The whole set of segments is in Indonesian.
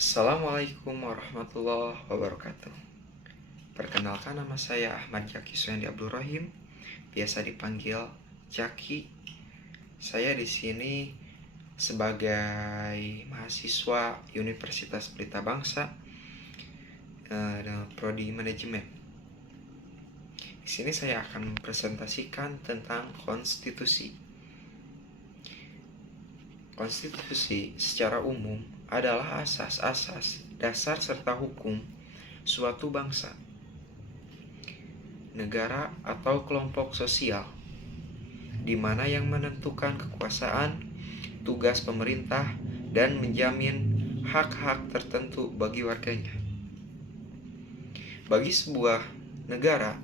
Assalamualaikum warahmatullahi wabarakatuh. Perkenalkan, nama saya Ahmad Jaki Suendi Abdul Rahim, biasa dipanggil Jaki. Saya di sini sebagai mahasiswa Universitas Pelita Bangsa, prodi manajemen. Di sini saya akan mempresentasikan tentang konstitusi. Konstitusi secara umum adalah asas-asas dasar serta hukum suatu bangsa, negara atau kelompok sosial, di mana yang menentukan kekuasaan, tugas pemerintah, dan menjamin hak-hak tertentu bagi warganya. Bagi sebuah negara,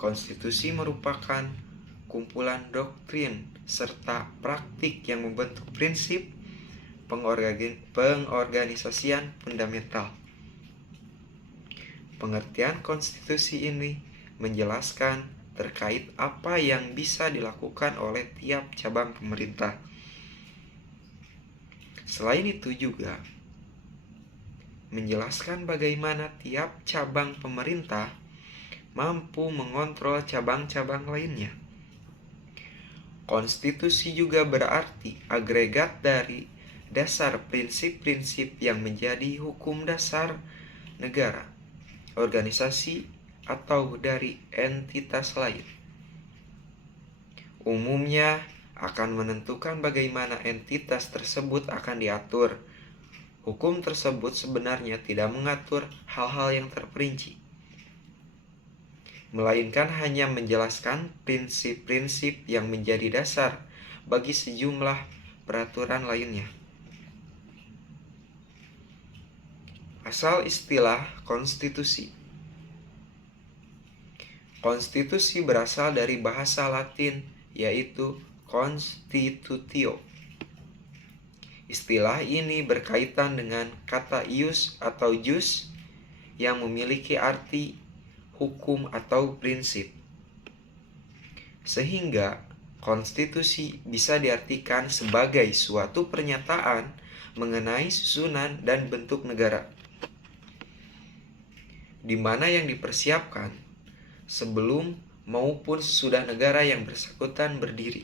konstitusi merupakan kumpulan doktrin serta praktik yang membentuk prinsip pengorganisasian fundamental. Pengertian konstitusi ini menjelaskan terkait apa yang bisa dilakukan oleh tiap cabang pemerintah. Selain itu juga menjelaskan bagaimana tiap cabang pemerintah mampu mengontrol cabang-cabang lainnya. Konstitusi juga berarti agregat dari dasar prinsip-prinsip yang menjadi hukum dasar negara, organisasi, atau dari entitas lain. Umumnya akan menentukan bagaimana entitas tersebut akan diatur. Hukum tersebut sebenarnya tidak mengatur hal-hal yang terperinci, melainkan hanya menjelaskan prinsip-prinsip yang menjadi dasar bagi sejumlah peraturan lainnya. Asal istilah konstitusi. Konstitusi berasal dari bahasa Latin, yaitu constitutio. Istilah ini berkaitan dengan kata ius atau jus yang memiliki arti hukum atau prinsip. Sehingga konstitusi bisa diartikan sebagai suatu pernyataan mengenai susunan dan bentuk negara, di mana yang dipersiapkan sebelum maupun sesudah negara yang bersangkutan berdiri.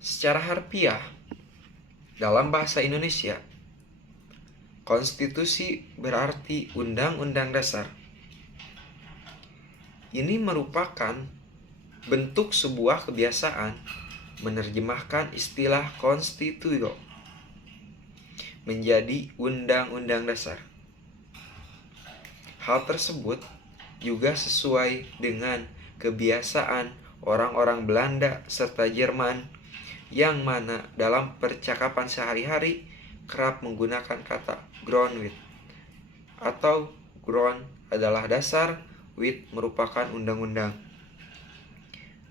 Secara harfiah, dalam bahasa Indonesia, konstitusi berarti undang-undang dasar. Ini merupakan bentuk sebuah kebiasaan menerjemahkan istilah konstituyo menjadi undang-undang dasar. Hal tersebut juga sesuai dengan kebiasaan orang-orang Belanda serta Jerman, yang mana dalam percakapan sehari-hari kerap menggunakan kata grondwet, atau grond adalah dasar, wet merupakan undang-undang,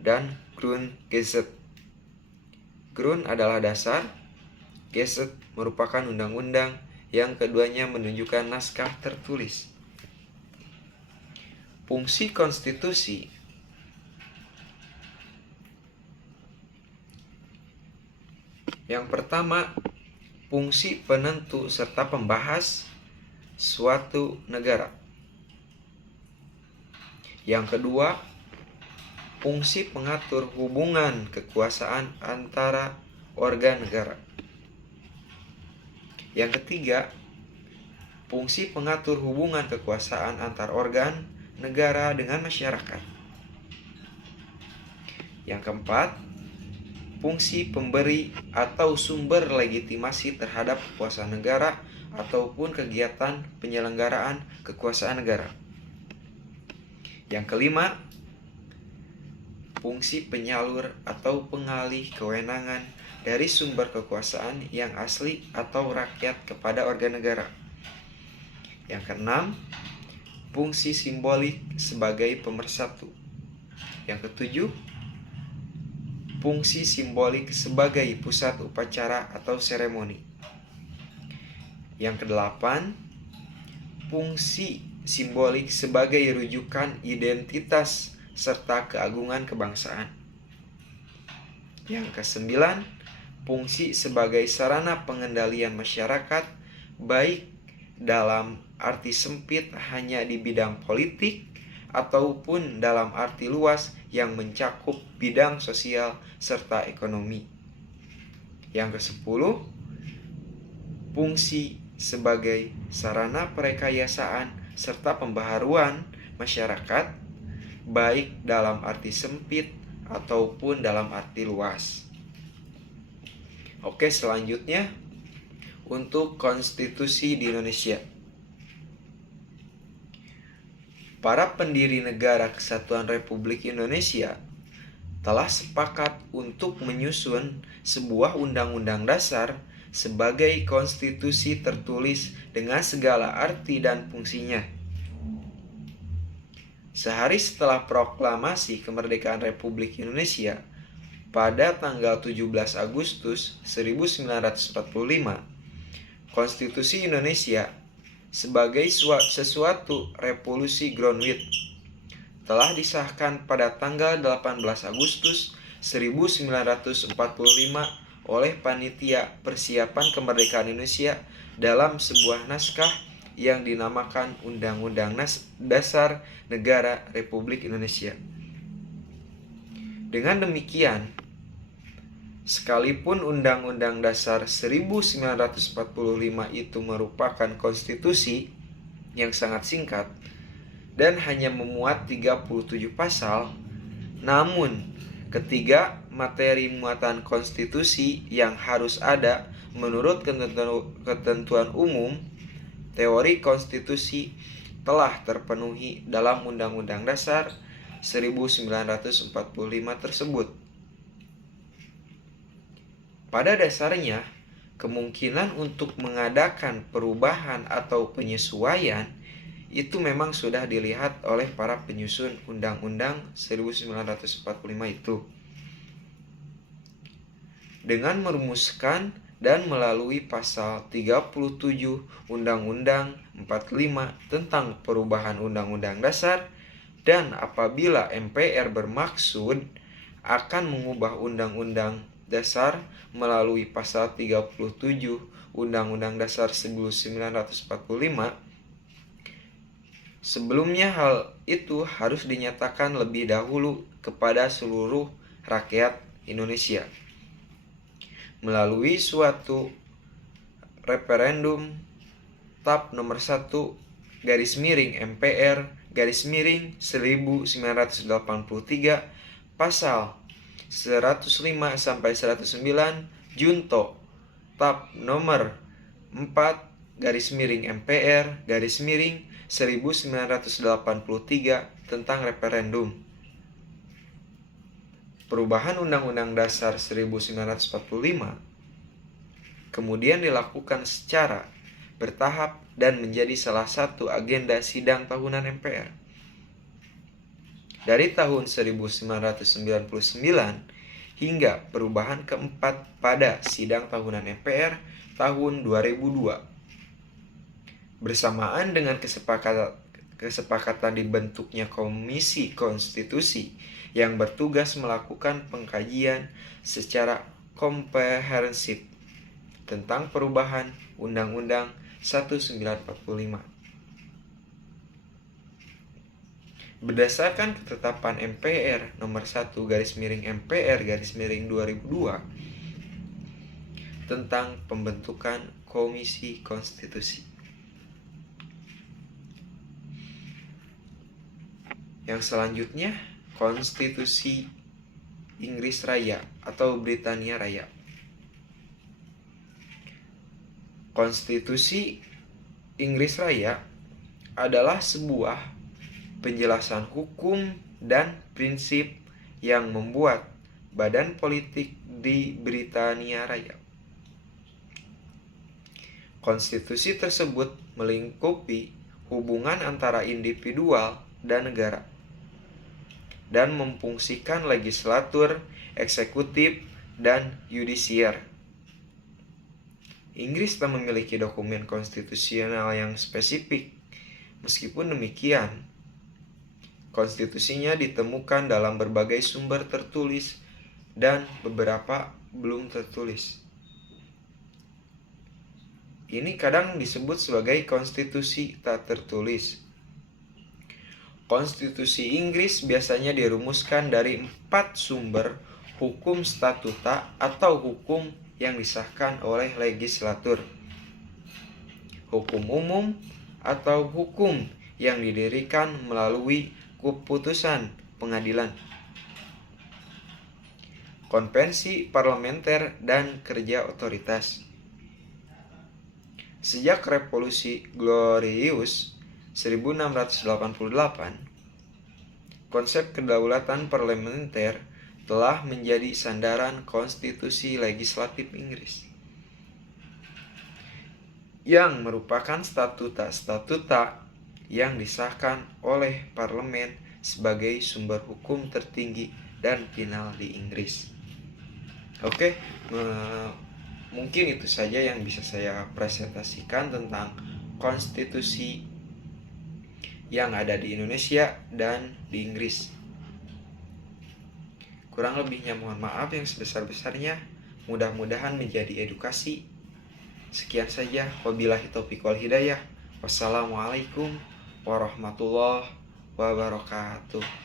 dan Grundgesetz. Grund adalah dasar, Gesetz merupakan undang-undang, yang keduanya menunjukkan naskah tertulis. Fungsi konstitusi. Yang pertama, fungsi penentu serta pembahas suatu negara. Yang kedua, fungsi pengatur hubungan kekuasaan antara organ negara. Yang ketiga, fungsi pengatur hubungan kekuasaan antar organ negara dengan masyarakat. Yang keempat, fungsi pemberi atau sumber legitimasi terhadap kekuasaan negara ataupun kegiatan penyelenggaraan kekuasaan negara. Yang kelima, fungsi penyalur atau pengalih kewenangan dari sumber kekuasaan yang asli atau rakyat kepada organ negara. Yang keenam, fungsi simbolik sebagai pemersatu. Yang ketujuh, fungsi simbolik sebagai pusat upacara atau seremoni. Yang kedelapan, fungsi simbolik sebagai rujukan identitas serta keagungan kebangsaan. Yang kesembilan, fungsi sebagai sarana pengendalian masyarakat, baik dalam arti sempit hanya di bidang politik ataupun dalam arti luas yang mencakup bidang sosial serta ekonomi. Yang ke-10, fungsi sebagai sarana perekayasaan serta pembaharuan masyarakat, baik dalam arti sempit ataupun dalam arti luas. Oke, selanjutnya untuk konstitusi di Indonesia. Para pendiri Negara Kesatuan Republik Indonesia telah sepakat untuk menyusun sebuah undang-undang dasar sebagai konstitusi tertulis dengan segala arti dan fungsinya. Sehari setelah proklamasi kemerdekaan Republik Indonesia pada tanggal 17 Agustus 1945, Konstitusi Indonesia sebagai sesuatu revolusi groundwit telah disahkan pada tanggal 18 Agustus 1945 oleh Panitia Persiapan Kemerdekaan Indonesia dalam sebuah naskah yang dinamakan Undang-Undang Dasar Negara Republik Indonesia. Dengan demikian, sekalipun Undang-Undang Dasar 1945 itu merupakan konstitusi yang sangat singkat dan hanya memuat 37 pasal, namun ketiga materi muatan konstitusi yang harus ada menurut ketentuan umum teori konstitusi telah terpenuhi dalam Undang-Undang Dasar 1945 tersebut. Pada dasarnya, kemungkinan untuk mengadakan perubahan atau penyesuaian itu memang sudah dilihat oleh para penyusun Undang-Undang 1945 itu. Dengan merumuskan dan melalui pasal 37 Undang-Undang 45 tentang perubahan Undang-Undang Dasar, dan apabila MPR bermaksud akan mengubah Undang-Undang Dasar melalui pasal 37 Undang-Undang Dasar 1945, sebelumnya hal itu harus dinyatakan lebih dahulu kepada seluruh rakyat Indonesia melalui suatu referendum TAP nomor 1 MPR 1983 pasal 105 sampai 109 Junto TAP nomor 4 MPR 1983 tentang referendum. Perubahan Undang-Undang Dasar 1945 kemudian dilakukan secara bertahap dan menjadi salah satu agenda sidang tahunan MPR. Dari tahun 1999 hingga perubahan keempat pada sidang tahunan MPR tahun 2002. Bersamaan dengan kesepakatan dibentuknya Komisi Konstitusi yang bertugas melakukan pengkajian secara komprehensif tentang perubahan Undang-Undang 1945. Berdasarkan ketetapan MPR nomor 1 MPR 2002 tentang pembentukan Komisi Konstitusi. Yang selanjutnya, Konstitusi Inggris Raya atau Britania Raya. Konstitusi Inggris Raya adalah sebuah penjelasan hukum dan prinsip yang membuat badan politik di Britania Raya. Konstitusi tersebut melingkupi hubungan antara individual dan negara, dan memfungsikan legislatur, eksekutif, dan yudisiar. Inggris tak memiliki dokumen konstitusional yang spesifik. Meskipun demikian, konstitusinya ditemukan dalam berbagai sumber tertulis dan beberapa belum tertulis. Ini kadang disebut sebagai konstitusi tak tertulis. Konstitusi Inggris biasanya dirumuskan dari 4 sumber hukum statuta atau hukum yang disahkan oleh legislatur. Hukum umum atau hukum yang didirikan melalui keputusan pengadilan. Konvensi parlementer dan kerja otoritas. Sejak Revolusi Glorious 1688, konsep kedaulatan parlementer telah menjadi sandaran konstitusi legislatif Inggris, yang merupakan statuta-statuta yang disahkan oleh parlemen sebagai sumber hukum tertinggi dan final di Inggris. Oke, mungkin itu saja yang bisa saya presentasikan tentang konstitusi yang ada di Indonesia dan di Inggris. Kurang lebihnya mohon maaf yang sebesar-besarnya. Mudah-mudahan menjadi edukasi. Sekian saja. Wabillahi taufiq wal hidayah. Wassalamualaikum warahmatullahi wabarakatuh.